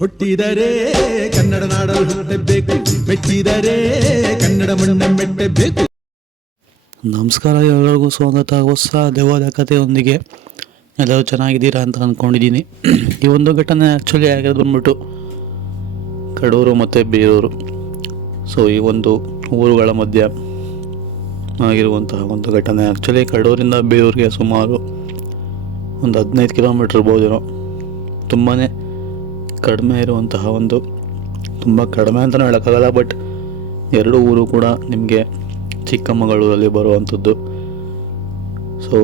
ಹುಟ್ಟಿದರೆ ಕನ್ನಡ ನಾಡಲು ಹುಟ್ಟಬೇಕು, ಮೆಟ್ಟಿದರೆ ಕನ್ನಡ ಮಣ್ಣ ಮೆಟ್ಟಬೇಕು. ನಮಸ್ಕಾರ, ಎಲ್ಲರಿಗೂ ಸ್ವಾಗತ ಹೊಸ ದೆವ್ವದ ಕಥೆಯೊಂದಿಗೆ. ಎಲ್ಲರೂ ಚೆನ್ನಾಗಿದ್ದೀರಾ ಅಂತ ಅಂದ್ಕೊಂಡಿದ್ದೀನಿ. ಈ ಒಂದು ಘಟನೆ ಆ್ಯಕ್ಚುಲಿ ಆಗಿರೋದು ಬಂದ್ಬಿಟ್ಟು ಕಡೂರು ಮತ್ತು ಬೇಲೂರು. ಸೊ ಈ ಒಂದು ಊರುಗಳ ಮಧ್ಯ ಆಗಿರುವಂತಹ ಒಂದು ಘಟನೆ. ಆ್ಯಕ್ಚುಲಿ ಕಡೂರಿಂದ ಬೇಲೂರಿಗೆ ಸುಮಾರು ಒಂದು 15 ಕಿಲೋಮೀಟ್ರ್ ಇರ್ಬೋದೇನೋ. ತುಂಬಾ ಕಡಿಮೆ ಇರುವಂತಹ ಒಂದು, ತುಂಬ ಕಡಿಮೆ ಅಂತಲೂ ಹೇಳೋಕ್ಕಾಗಲ್ಲ, ಬಟ್ ಎರಡೂ ಊರು ಕೂಡ ನಿಮಗೆ ಚಿಕ್ಕಮಗಳೂರಲ್ಲಿ ಬರುವಂಥದ್ದು. ಸೊ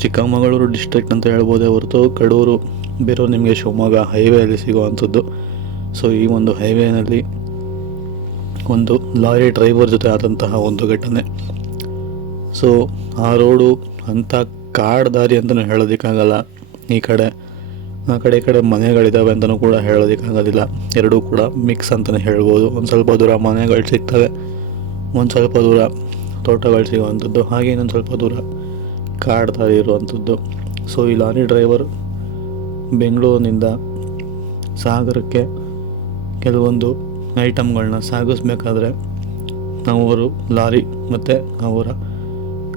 ಚಿಕ್ಕಮಗಳೂರು ಡಿಸ್ಟ್ರಿಕ್ಟ್ ಅಂತ ಹೇಳ್ಬೋದೇ ಹೊರತು ಕಡೂರು ಬೇಲೂರು ನಿಮಗೆ ಶಿವಮೊಗ್ಗ ಹೈವೇಯಲ್ಲಿ ಸಿಗುವಂಥದ್ದು. ಸೊ ಈ ಒಂದು ಹೈವೇನಲ್ಲಿ ಒಂದು ಲಾರಿ ಡ್ರೈವರ್ ಜೊತೆ ಆದಂತಹ ಒಂದು ಘಟನೆ. ಸೊ ಆ ರೋಡು ಅಂಥ ಕಾಡು ದಾರಿ ಅಂತಲೂ ಹೇಳೋದಕ್ಕಾಗಲ್ಲ. ಈ ಕಡೆ ಈ ಕಡೆ ಮನೆಗಳಿದ್ದಾವೆ ಅಂತಲೂ ಕೂಡ ಹೇಳೋದಕ್ಕಾಗೋದಿಲ್ಲ. ಎರಡೂ ಕೂಡ ಮಿಕ್ಸ್ ಅಂತಲೇ ಹೇಳ್ಬೋದು. ಒಂದು ಸ್ವಲ್ಪ ದೂರ ಮನೆಗಳು ಸಿಗ್ತವೆ, ಒಂದು ಸ್ವಲ್ಪ ದೂರ ತೋಟಗಳು ಸಿಗುವಂಥದ್ದು, ಹಾಗೆ ಇನ್ನೊಂದು ಸ್ವಲ್ಪ ದೂರ ಕಾಡು ದಾರಿ ಇರುವಂಥದ್ದು. ಸೊ ಈ ಲಾರಿ ಡ್ರೈವರ್ ಬೆಂಗಳೂರಿನಿಂದ ಸಾಗರಕ್ಕೆ ಕೆಲವೊಂದು ಐಟಮ್ಗಳನ್ನ ಸಾಗಿಸ್ಬೇಕಾದ್ರೆ ಅವರು ಲಾರಿ ಮತ್ತು ಅವರ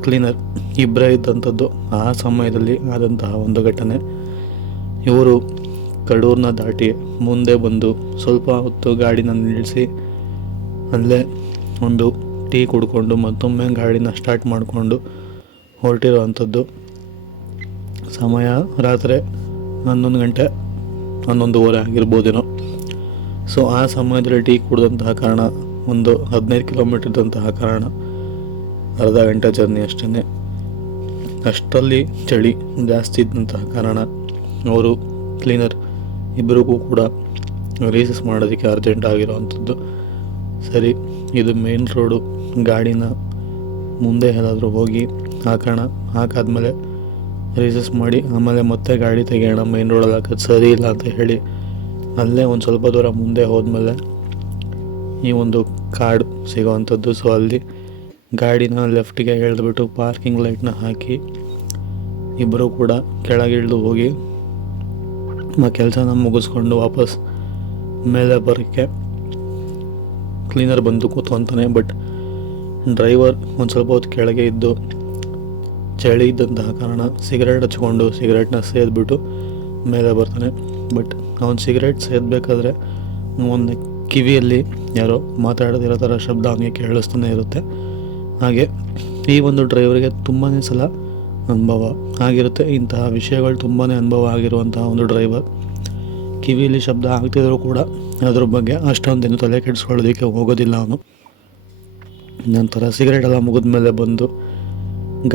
ಕ್ಲೀನರ್ ಇಬ್ಬರೇ ಇದ್ದಂಥದ್ದು. ಆ ಸಮಯದಲ್ಲಿ ಆದಂತಹ ಒಂದು ಘಟನೆ. ಇವರು ಕಡೂರನ್ನ ದಾಟಿ ಮುಂದೆ ಬಂದು ಸ್ವಲ್ಪ ಹೊತ್ತು ಗಾಡಿನ ನಿಲ್ಲಿಸಿ ಅಲ್ಲೇ ಒಂದು ಟೀ ಕುಡ್ಕೊಂಡು ಮತ್ತೊಮ್ಮೆ ಗಾಡಿನ ಸ್ಟಾರ್ಟ್ ಮಾಡಿಕೊಂಡು ಹೊರಟಿರೋ ಅಂಥದ್ದು. ಸಮಯ ರಾತ್ರಿ 11 ಗಂಟೆ 11:30 ಆಗಿರ್ಬೋದೇನೋ. ಸೊ ಆ ಸಮಯದಲ್ಲಿ ಟೀ ಕುಡಿದಂತಹ ಕಾರಣ, ಒಂದು 15 ಕಿಲೋಮೀಟ್ರ್ ಇದ್ದಂತಹ ಕಾರಣ ಅರ್ಧ ಗಂಟೆ ಜರ್ನಿ ಅಷ್ಟೇ. ಅಷ್ಟರಲ್ಲಿ ಚಳಿ ಜಾಸ್ತಿ ಇದ್ದಂತಹ ಕಾರಣ ಅವರು ಕ್ಲೀನರ್ ಇಬ್ಬರಿಗೂ ಕೂಡ ರೀಸಸ್ ಮಾಡೋದಕ್ಕೆ ಅರ್ಜೆಂಟ್ ಆಗಿರೋವಂಥದ್ದು. ಸರಿ, ಇದು ಮೇನ್ ರೋಡು, ಗಾಡಿನ ಮುಂದೆ ಎಲ್ಲಾದರೂ ಹೋಗಿ ಹಾಕಾದ್ಮೇಲೆ ರೀಸಸ್ ಮಾಡಿ ಆಮೇಲೆ ಮತ್ತೆ ಗಾಡಿ ತೆಗೆಯೋಣ, ಮೇನ್ ರೋಡಲ್ಲಿ ಹಾಕೋದು ಸರಿ ಇಲ್ಲ ಅಂತ ಹೇಳಿ ಅಲ್ಲೇ ಒಂದು ಸ್ವಲ್ಪ ದೂರ ಮುಂದೆ ಹೋದ್ಮೇಲೆ ಈ ಒಂದು ಕಾರ್ಡ್ ಸಿಗೋವಂಥದ್ದು. ಸೊ ಅಲ್ಲಿ ಗಾಡಿನ ಲೆಫ್ಟಿಗೆ ಎಳೆದ್ಬಿಟ್ಟು ಪಾರ್ಕಿಂಗ್ ಲೈಟ್ನ ಹಾಕಿ ಇಬ್ಬರು ಕೂಡ ಕೆಳಗಿಳಿದು ಹೋಗಿ ಆ ಕೆಲಸನ ಮುಗಿಸ್ಕೊಂಡು ವಾಪಸ್ ಮೇಲೆ ಬರೋಕ್ಕೆ ಕ್ಲೀನರ್ ಬಂದು ಕೂತ್ಕೊತಾನೆ. ಬಟ್ ಡ್ರೈವರ್ ಒಂದು ಸ್ವಲ್ಪ ಹೊತ್ತು ಕೆಳಗೆ ಇದ್ದು ಚಳಿ ಇದ್ದಂತಹ ಕಾರಣ ಸಿಗರೇಟ್ ಹಚ್ಕೊಂಡು ಸಿಗರೇಟ್ನ ಸೇದ್ಬಿಟ್ಟು ಮೇಲೆ ಬರ್ತಾನೆ. ಬಟ್ ಅವನು ಸಿಗರೇಟ್ ಸೇದಬೇಕಾದ್ರೆ ಒಂದು ಕಿವಿಯಲ್ಲಿ ಯಾರೋ ಮಾತಾಡೋದಿರೋ ಥರ ಶಬ್ದ ಅವನಿಗೆ ಕೇಳಿಸ್ತಾನೆ ಇರುತ್ತೆ. ಹಾಗೆ ಈ ಒಂದು ಡ್ರೈವರ್ಗೆ ತುಂಬಾ ಸಲ ಅನುಭವ ಆಗಿರುತ್ತೆ. ಇಂತಹ ವಿಷಯಗಳು ತುಂಬಾ ಅನುಭವ ಆಗಿರುವಂತಹ ಒಂದು ಡ್ರೈವರ್. ಕಿವಿಯಲ್ಲಿ ಶಬ್ದ ಆಗ್ತಿದ್ರು ಕೂಡ ಅದ್ರ ಬಗ್ಗೆ ಅಷ್ಟೊಂದೇನು ತಲೆ ಕೆಡಿಸ್ಕೊಳ್ಳೋದಕ್ಕೆ ಹೋಗೋದಿಲ್ಲ ಅವನು. ನಂತರ ಸಿಗರೇಟೆಲ್ಲ ಮುಗಿದ ಮೇಲೆ ಬಂದು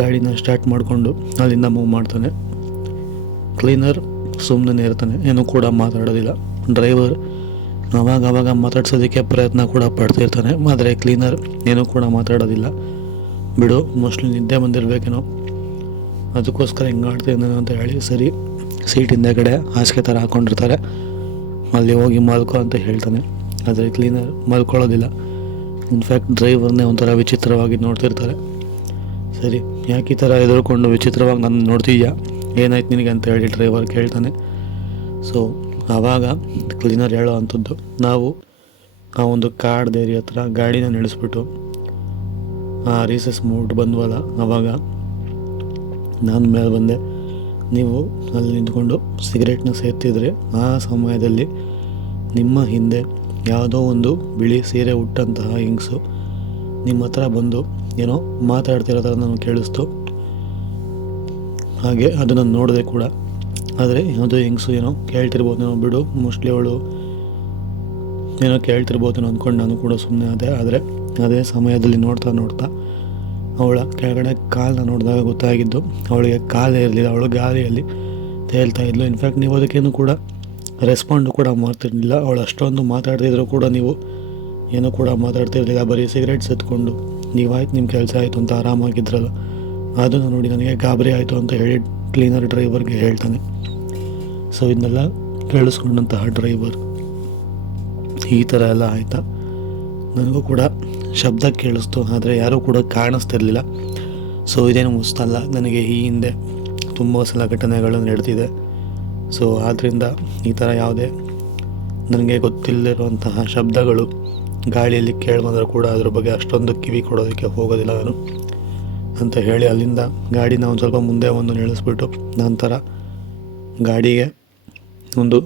ಗಾಡಿನ ಸ್ಟಾರ್ಟ್ ಮಾಡಿಕೊಂಡು ಅಲ್ಲಿಂದ ಮೂವ್ ಮಾಡ್ತಾನೆ. ಕ್ಲೀನರ್ ಸುಮ್ಮನೆ ಇರ್ತಾನೆ, ಏನೂ ಕೂಡ ಮಾತಾಡೋದಿಲ್ಲ. ಡ್ರೈವರ್ ಅವಾಗ ಮಾತಾಡ್ಸೋದಕ್ಕೆ ಪ್ರಯತ್ನ ಕೂಡ ಪಡ್ತಿರ್ತಾನೆ, ಆದರೆ ಕ್ಲೀನರ್ ಏನೂ ಕೂಡ ಮಾತಾಡೋದಿಲ್ಲ. ಬಿಡು, ಮೋಸ್ಟ್ಲಿ ನಿದ್ದೆ ಬಂದಿರಬೇಕೇನೋ, ಅದಕ್ಕೋಸ್ಕರ ಹಿಂಗೆ ಆಡ್ತಿದ್ದಾನೆ ಅಂತ ಹೇಳಿ ಸರಿ ಸೀಟ್ ಹಿಂದೆಗಡೆ ಹಾಸಿಗೆ ಥರ ಹಾಕ್ಕೊಂಡಿರ್ತಾರೆ, ಅಲ್ಲಿ ಹೋಗಿ ಮಲ್ಕೋ ಅಂತ ಹೇಳ್ತಾನೆ. ಆದರೆ ಕ್ಲೀನರ್ ಮಲ್ಕೊಳ್ಳೋದಿಲ್ಲ. ಇನ್ಫ್ಯಾಕ್ಟ್ ಡ್ರೈವರ್ನೇ ಒಂಥರ ವಿಚಿತ್ರವಾಗಿ ನೋಡ್ತಿರ್ತಾರೆ. ಸರಿ, ಯಾಕೆ ಈ ಥರ ಎದುರ್ಕೊಂಡು ವಿಚಿತ್ರವಾಗಿ ನಾನು ನೋಡ್ತೀಯಾ, ಏನಾಯ್ತು ನಿನಗೆ ಅಂತ ಹೇಳಿ ಡ್ರೈವರ್ ಕೇಳ್ತಾನೆ. ಸೊ ಆವಾಗ ಕ್ಲೀನರ್ ಹೇಳೋ ಅಂಥದ್ದು, ನಾವು ಆ ಒಂದು ಕಾಡು ದೇರಿ ಹತ್ರ ಗಾಡಿನ ನಿಲ್ಲಿಸ್ಬಿಟ್ಟು ಆ ರೀಸಸ್ ಮೂಟ್ ಬಂದ್ವಲ್ಲ, ಆವಾಗ ನಾನು ಮೇಲೆ ಬಂದೆ, ನೀವು ಅಲ್ಲಿ ನಿಂತ್ಕೊಂಡು ಸಿಗರೇಟ್ನ ಸೇರ್ತಿದ್ರೆ ಆ ಸಮಯದಲ್ಲಿ ನಿಮ್ಮ ಹಿಂದೆ ಯಾವುದೋ ಒಂದು ಬಿಳಿ ಸೀರೆ ಉಟ್ಟಂತಹ ಹೆಂಗಸು ನಿಮ್ಮ ಹತ್ರ ಬಂದು ಏನೋ ಮಾತಾಡ್ತಿರೋ ಥರ ನನಗೆ ಕೇಳಿಸ್ತು. ಹಾಗೆ ಅದು ನಾನು ನೋಡಿದೆ ಕೂಡ. ಆದರೆ ಯಾವುದೋ ಹೆಂಗಸು ಏನೋ ಕೇಳ್ತಿರ್ಬೋದೇನೋ, ಬಿಡು ಮೋಸ್ಟ್ಲಿ ಅವಳು ಏನೋ ಕೇಳ್ತಿರ್ಬೋದೇನೋ ಅಂದ್ಕೊಂಡು ನಾನು ಕೂಡ ಸುಮ್ಮನೆ ಆದೆ. ಆದರೆ ಅದೇ ಸಮಯದಲ್ಲಿ ನೋಡ್ತಾ ಅವಳ ಕೆಳಗಡೆ ಕಾಲನ್ನ ನೋಡಿದಾಗ ಗೊತ್ತಾಗಿದ್ದು ಅವಳಿಗೆ ಕಾಲೇ ಇರಲಿಲ್ಲ, ಅವಳು ಗಾಳಿಯಲ್ಲಿ ತೇಲ್ತಾ ಇದ್ಲು. ಇನ್ಫ್ಯಾಕ್ಟ್ ನೀವು ಅದಕ್ಕೇನು ಕೂಡ ರೆಸ್ಪಾಂಡು ಕೂಡ ಮಾಡ್ತಿರ್ಲಿಲ್ಲ. ಅವಳು ಅಷ್ಟೊಂದು ಮಾತಾಡ್ತಿದ್ರು ಕೂಡ ನೀವು ಏನೂ ಕೂಡ ಮಾತಾಡ್ತಿರ್ಲಿಲ್ಲ, ಬರೀ ಸಿಗರೇಟ್ ಎತ್ಕೊಂಡು ನೀವಾಯ್ತು ನಿಮ್ಮ ಕೆಲಸ ಆಯಿತು ಅಂತ ಆರಾಮಾಗಿದ್ರಲ್ಲ, ಅದನ್ನು ನೋಡಿ ನನಗೆ ಗಾಬರಿ ಆಯಿತು ಅಂತ ಹೇಳಿ ಕ್ಲೀನರ್ ಡ್ರೈವರ್ಗೆ ಹೇಳ್ತಾನೆ. ಸೊ ಇದನ್ನೆಲ್ಲ ಕೇಳಿಸ್ಕೊಂಡಂತಹ ಡ್ರೈವರ್, ಈ ಥರ ಎಲ್ಲ ಆಯಿತಾ, ನನಗೂ ಕೂಡ ಶಬ್ದ ಕೇಳಿಸ್ತು, ಆದರೆ ಯಾರೂ ಕೂಡ ಕಾಣಿಸ್ತಿರ್ಲಿಲ್ಲ. ಸೊ ಇದೇನು ಹೊಸ್ತಲ್ಲ, ನನಗೆ ಈ ಹಿಂದೆ ತುಂಬ ಸಲ ಘಟನೆಗಳು ನಡೆದಿದೆ. ಸೊ ಆದ್ದರಿಂದ ಈ ಥರ ಯಾವುದೇ ನನಗೆ ಗೊತ್ತಿಲ್ಲದಿರುವಂತಹ ಶಬ್ದಗಳು ಗಾಳಿಯಲ್ಲಿ ಕೇಳಿಬಂದರೂ ಕೂಡ ಅದ್ರ ಬಗ್ಗೆ ಅಷ್ಟೊಂದು ಕಿವಿ ಕೊಡೋದಕ್ಕೆ ಹೋಗೋದಿಲ್ಲ ನಾನು ಅಂತ ಹೇಳಿ ಅಲ್ಲಿಂದ ಗಾಡಿನ ಒಂದು ಸ್ವಲ್ಪ ಮುಂದೆ ಒಂದು ನಿಲ್ಲಿಸ್ಬಿಟ್ಟು ನಂತರ ಗಾಡಿಗೆ ಒಂದು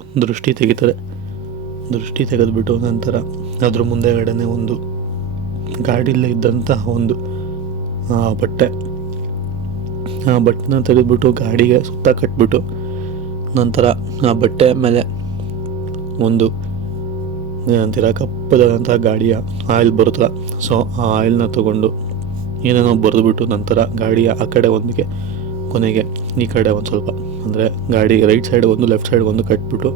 ದೃಷ್ಟಿ ತೆಗೆದುಬಿಟ್ಟು ನಂತರ ಅದ್ರ ಮುಂದೆಗಡೆನೆ ಒಂದು ಗಾಡಿಯಲ್ಲಿ ಇದ್ದಂತಹ ಒಂದು ಬಟ್ಟೆನ ತೆಗೆದುಬಿಟ್ಟು ಗಾಡಿಗೆ ಸುತ್ತ ಕಟ್ಬಿಟ್ಟು ನಂತರ ಆ ಬಟ್ಟೆ ಮೇಲೆ ಒಂದು ಏನಂತೀರ ಕಪ್ಪದಾದಂತಹ ಗಾಡಿಯ ಆಯಿಲ್ ಬರುತ್ತಲ್ಲ, ಸೊ ಆ ಆಯಿಲ್ನ ತೊಗೊಂಡು ಏನೇನೋ ಬರೆದುಬಿಟ್ಟು ನಂತರ ಗಾಡಿಯ ಆ ಕಡೆ ಒಂದಿಗೆ ಕೊನೆಗೆ ಈ ಕಡೆ ಒಂದು ಸ್ವಲ್ಪ ಅಂದರೆ ಗಾಡಿ ರೈಟ್ ಸೈಡ್ ಒಂದು ಲೆಫ್ಟ್ ಸೈಡ್ ಒಂದು ಕಟ್ಬಿಟ್ಟು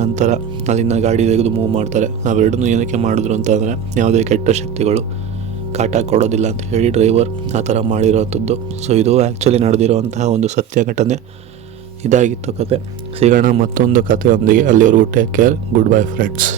ನಂತರ ಅಲ್ಲಿಂದ ಗಾಡಿ ತೆಗೆದು ಮೂವ್ ಮಾಡ್ತಾರೆ. ಅವೆರಡನ್ನೂ ಏನಕ್ಕೆ ಮಾಡಿದ್ರು ಅಂತಂದರೆ ಯಾವುದೇ ಕೆಟ್ಟ ಶಕ್ತಿಗಳು ಕಾಟ ಕೊಡೋದಿಲ್ಲ ಅಂತ ಹೇಳಿ ಡ್ರೈವರ್ ಆ ಥರ ಮಾಡಿರೋವಂಥದ್ದು. ಸೊ ಇದು ಆ್ಯಕ್ಚುಲಿ ನಡೆದಿರುವಂತಹ ಒಂದು ಸತ್ಯ ಘಟನೆ. ಇದಾಗಿತ್ತು ಕತೆ. ಸಿಗೋಣ ಮತ್ತೊಂದು ಕಥೆಯೊಂದಿಗೆ. ಅಲ್ಲಿವರೆಗೂ take care. Good bye friends.